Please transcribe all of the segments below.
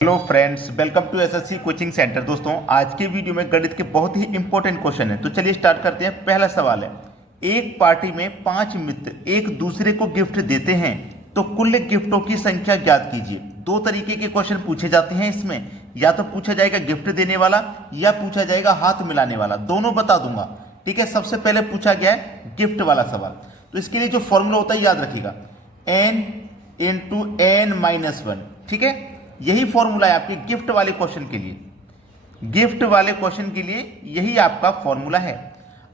Hello friends, welcome to SSC coaching centre. दोस्तों, आज के वीडियो में गणित के बहुत ही इंपॉर्टेंट क्वेश्चन है, तो चलिए स्टार्ट करते हैं। पहला सवाल है, एक पार्टी में 5 मित्र एक दूसरे को गिफ्ट देते हैं तो कुल गिफ्टों की संख्या ज्ञात कीजिए। दो तरीके के क्वेश्चन पूछे जाते हैं इसमें, या तो पूछा जाएगा गिफ्ट देने वाला या पूछा जाएगा हाथ मिलाने वाला, दोनों बता दूंगा। ठीक है, सबसे पहले पूछा गया है गिफ्ट वाला सवाल, तो इसके लिए जो फॉर्मूला होता है याद रखिएगा, n into n minus one. ठीक है, यही फॉर्मूला है आपके गिफ्ट वाले क्वेश्चन के लिए। गिफ्ट वाले क्वेश्चन के लिए यही आपका फॉर्मूला है।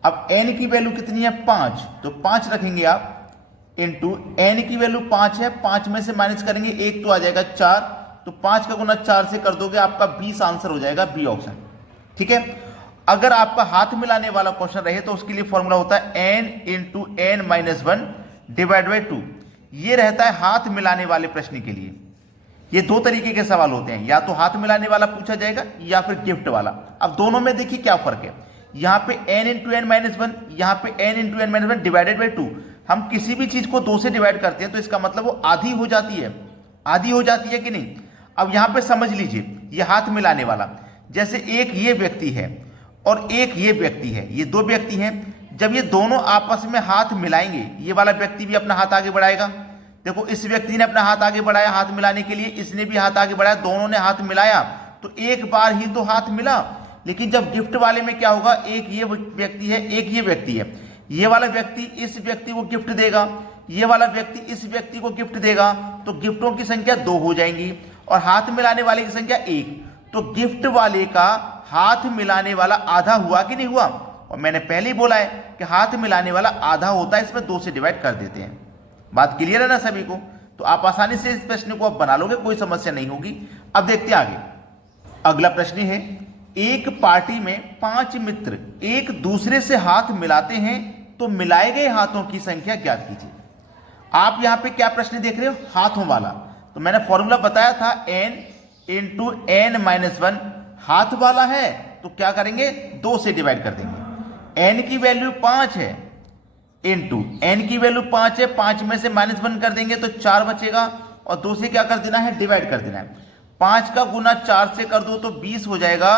अब n की वैल्यू कितनी है? 5, तो 5 रखेंगे आप, इंटू n की वैल्यू 5 है, 5 में से माइनस करेंगे 1 तो आ जाएगा 4, तो 5 का गुना 4 से कर दोगे आपका 20 आंसर हो जाएगा, बी ऑप्शन। ठीक है, अगर आपका हाथ मिलाने वाला क्वेश्चन रहे तो उसके लिए फॉर्मूला होता है n into n minus one divide by 2। ये रहता है हाथ मिलाने वाले प्रश्न के लिए। ये दो तरीके के सवाल होते हैं, या तो हाथ मिलाने वाला पूछा जाएगा या फिर गिफ्ट वाला। अब दोनों में देखिए क्या फर्क है, यहाँ पे n into n minus one, यहाँ पे n into n minus one divided by 2। हम किसी भी चीज को 2 से डिवाइड करते हैं तो इसका मतलब वो आधी हो जाती है, आधी हो जाती है कि नहीं। अब यहाँ पे समझ लीजिए, ये हाथ मिलाने वाला, जैसे एक ये व्यक्ति है और एक ये व्यक्ति है, ये दो व्यक्ति हैं। जब ये दोनों आपस में हाथ मिलाएंगे, ये वाला व्यक्ति भी अपना हाथ आगे बढ़ाएगा। देखो, इस व्यक्ति ने अपना हाथ आगे बढ़ाया हाथ मिलाने के लिए, इसने भी हाथ आगे बढ़ाया, दोनों ने हाथ मिलाया, तो एक बार ही तो हाथ मिला। लेकिन जब गिफ्ट वाले में क्या होगा, एक ये व्यक्ति है, एक ये व्यक्ति है, ये वाला व्यक्ति इस व्यक्ति को गिफ्ट देगा, ये वाला व्यक्ति इस व्यक्ति को गिफ्ट देगा, तो गिफ्टों की संख्या 2 हो जाएंगी और हाथ मिलाने वाले की संख्या 1। तो गिफ्ट वाले का हाथ मिलाने वाला आधा हुआ कि नहीं हुआ? और मैंने पहले ही बोला है कि हाथ मिलाने वाला आधा होता है, इसमें 2 से डिवाइड कर देते हैं। बात क्लियर है ना सभी को? तो आप आसानी से इस प्रश्न को आप बना लोगे, कोई समस्या नहीं होगी। अब देखते हैं आगे। अगला प्रश्न है, एक पार्टी में 5 मित्र एक दूसरे से हाथ मिलाते हैं तो मिलाए गए हाथों की संख्या ज्ञात कीजिए। आप यहां पे क्या प्रश्न देख रहे हो? हाथों वाला। तो मैंने फॉर्मूला बताया था n into n minus one. हाथ वाला है तो क्या करेंगे, 2 से डिवाइड कर देंगे। n की वैल्यू 5 है, इंटू एन की वैल्यू 5 है, 5 में से माइनस 1 कर देंगे तो 4 बचेगा, और 2 से क्या कर देना है, डिवाइड कर देना है। 5 का गुना 4 से कर दो तो 20 हो जाएगा,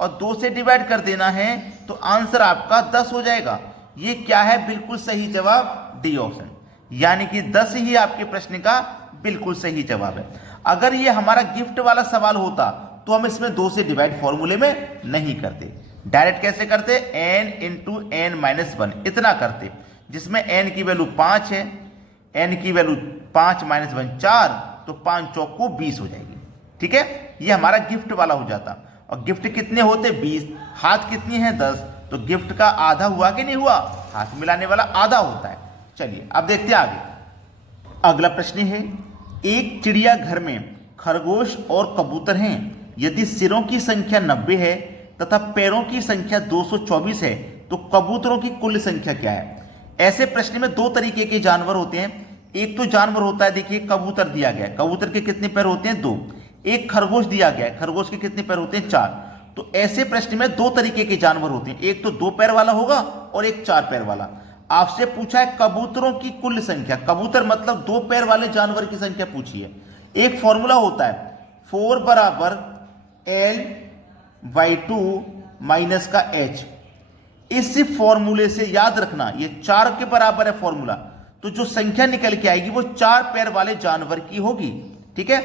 और 2 से डिवाइड कर देना है तो आंसर आपका 10 हो जाएगा। ये क्या है? बिल्कुल सही जवाब, डी ऑप्शन, यानी कि 10 ही आपके प्रश्न का बिल्कुल सही जवाब है। अगर ये हमारा गिफ्ट वाला सवाल होता तो हम इसमें 2 से डिवाइड फॉर्मूले में नहीं करते, डायरेक्ट कैसे करते, n into n minus one इतना करते, जिसमें n की वैल्यू 5 है, n की वैल्यू 5 माइनस 1 4, तो 5 चौक को 20 हो जाएगी। ठीक है, ये हमारा गिफ्ट वाला हो जाता। और गिफ्ट कितने होते? 20, हाथ कितनी है? 10, तो गिफ्ट का आधा हुआ कि नहीं हुआ? हाथ मिलाने वाला आधा होता है। चलिए अब देखते हैं आगे। अगला प्रश्न है, एक चिड़िया घर में खरगोश और कबूतर हैं। यदि सिरों की संख्या 90 है तथा पैरों की संख्या 224 है तो कबूतरों की कुल संख्या क्या है? ऐसे प्रश्न में 2 तरीके के जानवर होते हैं। एक तो जानवर होता है, देखिए कबूतर दिया गया है, कबूतर के कितने पैर होते हैं? 2। एक खरगोश दिया गया है, खरगोश के कितने पैर होते हैं? 4। तो ऐसे प्रश्न में 2 तरीके के जानवर होते हैं, एक तो 2 पैर वाला होगा और एक 4 पैर वाला। आपसे पूछा है कबूतरों की कुल संख्या, कबूतर मतलब 2 पैर वाले जानवर की संख्या पूछी है। एक फॉर्मूला होता है 4 बराबर L/2 माइनस का H। इस फॉर्मूले से याद रखना, ये 4 के बराबर है फॉर्मूला, तो जो संख्या निकल के आएगी वो 4 पैर वाले जानवर की होगी। ठीक है,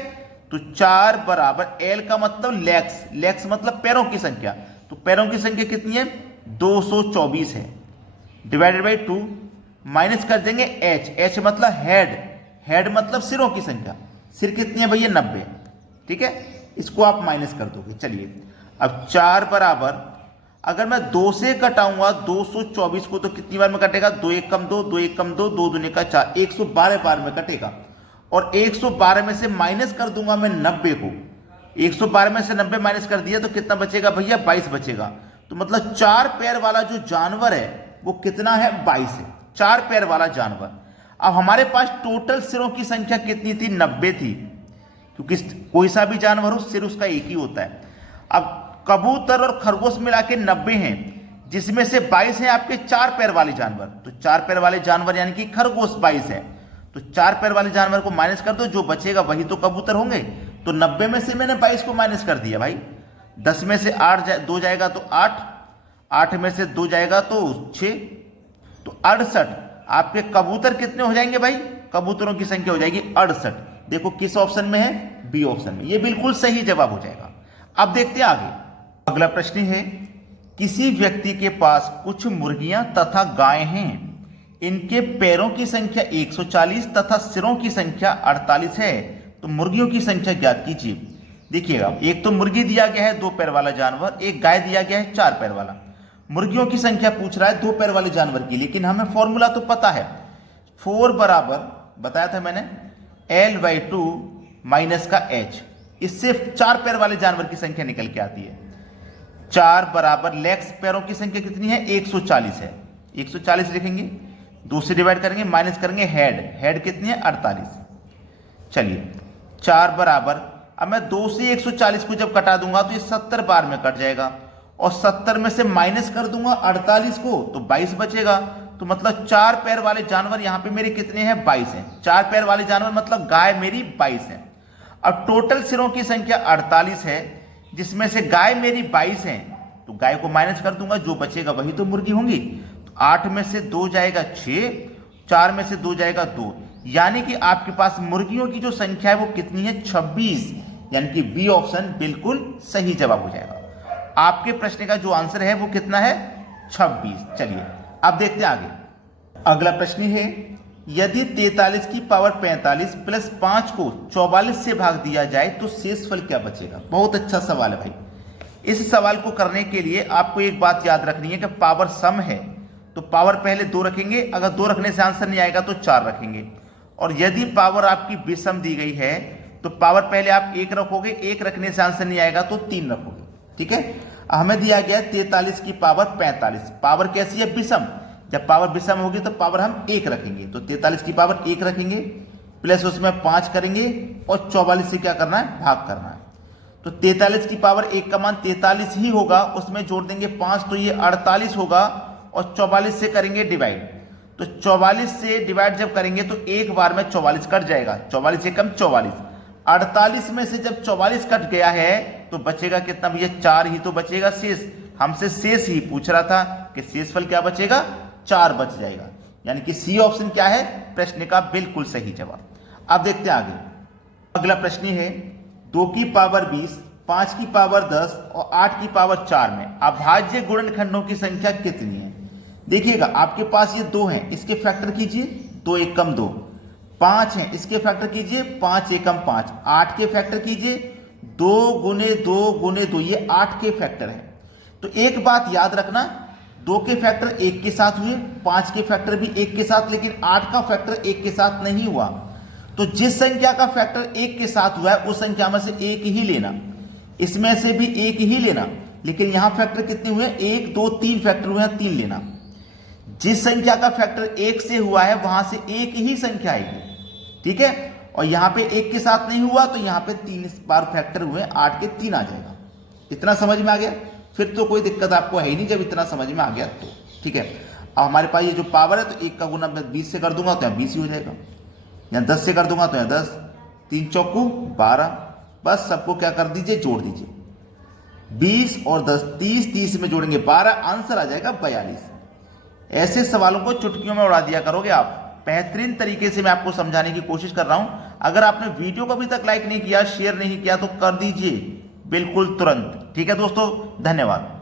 तो 4 बराबर L का मतलब लेग्स, लेग्स मतलब पैरों की संख्या, तो पैरों की संख्या कितनी है? 224 है, डिवाइडेड बाई 2, माइनस कर देंगे H, H मतलब हेड, हेड मतलब सिरों की संख्या, सिर कितनी है भैया? 90। ठीक है, इसको आप माइनस कर दोगे। चलिए अब 4 बराबर, अगर मैं 2 से कटाऊंगा 224 को तो कितनी बार में कटेगा? 2 1 कम 2, 2 1 कम 2, 2 दूनी का 4, 112 बार में कटेगा। और 112 में से माइनस कर दूंगा मैं 90 को, 112 में से 90 माइनस कर दिया तो कितना बचेगा भैया? 22 बचेगा। तो मतलब 4 पैर वाला जो जानवर है वो कितना है? 22 है, 4 पैर वाला जानवर। अब हमारे पास टोटल सिरों की संख्या कितनी थी? 90 थी, क्योंकि कोई सा भी जानवर हो सिर उसका एक ही होता है। अब कबूतर और खरगोश मिला के 90 हैं, जिसमें से 22 हैं आपके 4 पैर वाले जानवर, तो 4 पैर वाले जानवर यानी कि खरगोश 22 है, तो 4 पैर वाले जानवर को माइनस कर दो, जो बचेगा वही तो कबूतर होंगे। तो 90 में से मैंने 22 को माइनस कर दिया भाई। 10 में से 2 जाएगा तो 8, 8 में से 2 जाएगा तो 6, तो 68। आपके कबूतर कितने हो जाएंगे भाई? कबूतरों की संख्या हो जाएगी 68। देखो किस ऑप्शन में है? बी ऑप्शन में। ये बिल्कुल सही जवाब हो जाएगा। अब देखते हैं आगे। अगला प्रश्न है, किसी व्यक्ति के पास कुछ मुर्गियां तथा गायें हैं। इनके पैरों की संख्या 140 तथा सिरों की संख्या 48 है। तो मुर्गियों की संख्या ज्ञात कीजिए। देखिएगा, एक तो मुर्गी दिया गया है 2 पैर वाला जानवर, एक गाय दिया गया है 4 पैर वाला। मुर्गियों की संख्या पूछ रहा है 2 पैर वाले जानवर की, लेकिन हमें फॉर्मूला तो पता है। 4 बराबर बताया था मैंने L/2 माइनस का H। इससे 4 पैर वाले जानवर की संख्या निकल के आती है। 4 बराबर लेग्स, पैरों की संख्या कितनी है? 140 है। 140 लिखेंगे, 2 से डिवाइड करेंगे, माइनस करेंगे हेड, हेड कितनी है? 48। चलिए 4 बराबर, अब मैं 2 से 140 को जब कटा दूंगा तो ये 70 बार में कट जाएगा, और 70 में से माइनस कर दूंगा 48 को तो 22 बचेगा। तो मतलब 4 पैर वाले जानवर यहां पे मेरे कितने हैं? 22 हैं। 4 पैर वाले जानवर मतलब गाय मेरी 22 है। अब टोटल सिरों की संख्या 48 है, जिसमें से गाय मेरी 22 है, तो गाय को माइनस कर दूंगा, जो बचेगा वही तो मुर्गी होंगी। तो 8 में से 2 जाएगा 6, 4 में से 2 जाएगा 2, यानी कि आपके पास मुर्गियों की जो संख्या है वो कितनी है? 26, यानी कि बी ऑप्शन बिल्कुल सही जवाब हो जाएगा। आपके प्रश्न का जो आंसर है वो कितना है? 26। चलिए अब देखते हैं आगे। अगला प्रश्न है, यदि 43 की पावर 45 प्लस 5 को 44 से भाग दिया जाए तो शेषफल क्या बचेगा? बहुत अच्छा सवाल है भाई। इस सवाल को करने के लिए आपको एक बात याद रखनी है कि पावर सम है, तो पावर पहले 2 रखेंगे, अगर 2 रखने से आंसर नहीं आएगा तो 4 रखेंगे। और यदि पावर आपकी विषम दी गई है तो पावर पहले आप 1 रखोगे, 1 रखने से आंसर नहीं आएगा तो 3 रखोगे। ठीक है, हमें दिया गया 43 की पावर 45, पावर कैसी है? विषम। जब पावर विषम होगी तो पावर हम 1 रखेंगे, तो 43 की पावर 1 रखेंगे, प्लस उसमें 5 करेंगे, और 44 से क्या करना है? भाग करना है। तो 43 की पावर 1 का मान 43 ही होगा, उसमें जोड़ देंगे 5 तो ये 48 होगा, और 44 से करेंगे डिवाइड। तो 44 से डिवाइड जब करेंगे तो एक बार में 44 कट जाएगा, 44 से कम 44। 48 में से जब 44 कट गया है तो बचेगा कितना भैया? 4 ही तो बचेगा शेष। हमसे शेष ही पूछ रहा था कि शेषफल क्या बचेगा? 4 बच जाएगा, यानी कि सी ऑप्शन क्या है प्रश्न का बिल्कुल सही जवाब। अब देखते हैं आगे। अगला प्रश्न है, 2 की पावर 20, 5 की पावर 10 और 8 की पावर 4 में अभाज्य गुणनखंडों की संख्या कितनी है? देखिएगा, आपके पास ये 2 हैं, इसके फैक्टर कीजिए, 2 एकम 2। 5 हैं, इसके फैक्टर कीजिए, 5 एकम 5। 8 के फैक्टर कीजिए, 2 गुने 2 गुने 2, ये 8 के फैक्टर है। तो एक बात याद रखना, 2 के फैक्टर 1 के साथ हुए, 5 के फैक्टर भी 1 के साथ, लेकिन 8 का फैक्टर 1 के साथ नहीं हुआ। तो जिस संख्या का फैक्टर 1 के साथ हुआ है उस संख्या में से 1 ही लेना, इसमें से भी 1 ही लेना, लेकिन यहां फैक्टर कितने हुए? 1 2 3 फैक्टर हुए हैं, 3 लेना। जिस संख्या का फैक्टर 1 से हुआ है वहां से 1 ही संख्या आएगी। ठीक है, और यहां पे 1 के साथ नहीं हुआ तो यहां पे 3 बार फैक्टर हुए, 8 के 3 आ जाएगा। इतना समझ में आ गया? फिर तो कोई दिक्कत आपको है ही नहीं जब इतना समझ में आ गया तो। ठीक है, अब हमारे पास ये जो पावर है तो 1 का गुना मैं 20 से कर दूंगा तो यहाँ 20 ही हो जाएगा, यहाँ 10 से कर दूंगा तो यहाँ 10, 3 चौकू 12, बस सबको क्या कर दीजिए? जोड़ दीजिए। 20 और 10 30, 30 में जोड़ेंगे 12, आंसर आ जाएगा 42। ऐसे सवालों को चुटकियों में उड़ा दिया करोगे आप। बेहतरीन तरीके से मैं आपको समझाने की कोशिश कर रहा हूं। अगर आपने वीडियो को अभी तक लाइक नहीं किया, शेयर नहीं किया तो कर दीजिए बिल्कुल तुरंत। ठीक है दोस्तों, धन्यवाद।